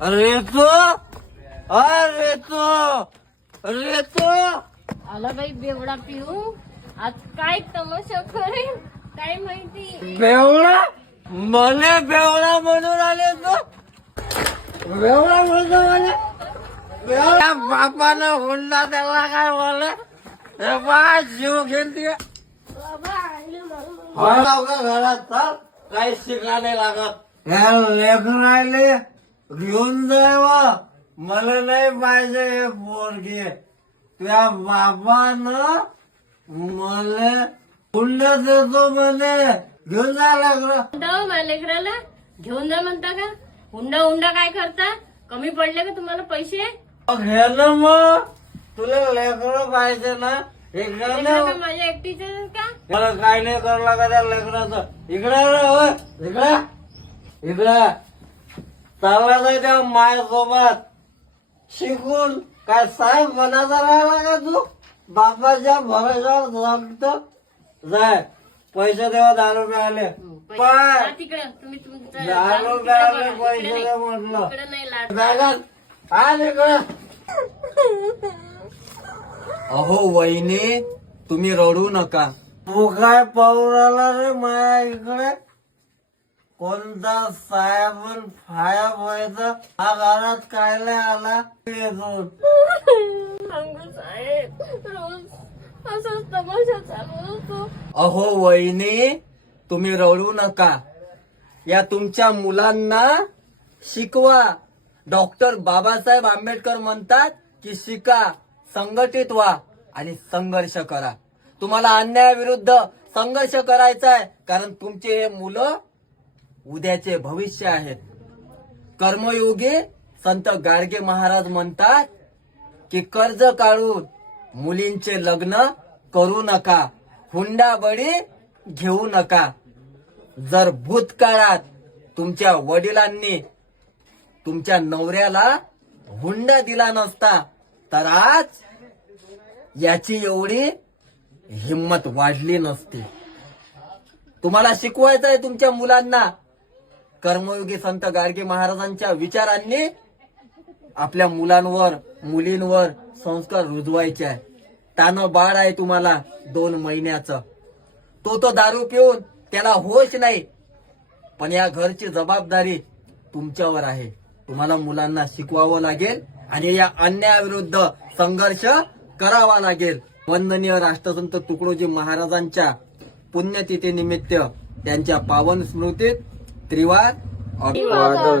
रेतो रेतो आला बाई बेवडा पिऊ. आज काय तमाशा करेल काय माहिती. बेवडा मला बेवडा म्हणून आले तू. बेवडा म्हणतो मला. बेवडा बापानं हुंडा त्याला काय बोलले जीव घेते घरात चाल काही शिकायला लागत. ह्या लेकराले घेऊन जाय मला नाही पाहिजे हे पोरगी. त्या बापानं मला हुंडा देतो म्हणे घेऊन जायला म्हणता माझ्या लेकराला घेऊन जा म्हणता का. हुंडा हुंडा काय करता. कमी पडले का तुम्हाला पैसे. घे ना मग तुला लेकरं पाहिजे ना. हे घे ना. लेकरं का माझ्या एकटीचे का. मला काय नाही करला का त्या लेकराचं. इकडे इकडे इकडे चालला जाय त्या मायासोबत शिकून काय साहेब बनाचा राहिला का तू. बापाच्या भरोशावर जगतो. जाय पैसे देवा 10 रुपये आले. जा तिकडे तुम्ही तुमचं 10 रुपये आले पैसे दे म्हटलं. इकडे नाही लाड. बॅगात आज इकडे. अहो वहिनी तुम्ही रडू नका. तू काय पाहू राहिला रे माया इकडे. कोणता साहेब फाया व्हायचा हा घरात कायला आला येतो. सांगू साहेब रोज असंच तमाशा चालू असतो. अहो वहिनी तुम्ही रडू नका. या तुमच्या मुलांना शिकवा. डॉक्टर बाबासाहेब आंबेडकर म्हणतात की शिका, संघटित व्हा आणि संघर्ष करा. तुम्हाला अन्यायाविरुद्ध संघर्ष करायचा आहे. कारण तुमचे हे मुलं उद्याचे भविष्य आहेत. कर्मयोगी संत गाडगे महाराज म्हणतात की कर्ज काढून मुलींचे लग्न करू नका, हुंडाबळी घेऊ नका. जर भूतकाळात तुमच्या वडिलांनी तुमच्या नवऱ्याला हुंडा दिला नसता तर आज याची एवढी हिंमत वाढली नसती. तुम्हाला शिकवायचं आहे तुमच्या मुलांना. कर्मयोगी संत गाडगे महाराजांच्या विचारांनी आपल्या मुलांवर मुलींवर संस्कार रुजवायचे आहे. तानं बाळ आहे तुम्हाला 2 महिन्याचं. तो दारू पिऊन त्याला होश नाही. पण या घरची जबाबदारी तुमच्यावर आहे. तुम्हाला मुलांना शिकवावं लागेल आणि या अन्यायाविरुद्ध संघर्ष करावा लागेल. वंदनीय राष्ट्रसंत तुकडोजी महाराजांच्या पुण्यतिथी निमित्त त्यांच्या पावन स्मृतीत त्रिवार अभिवादन.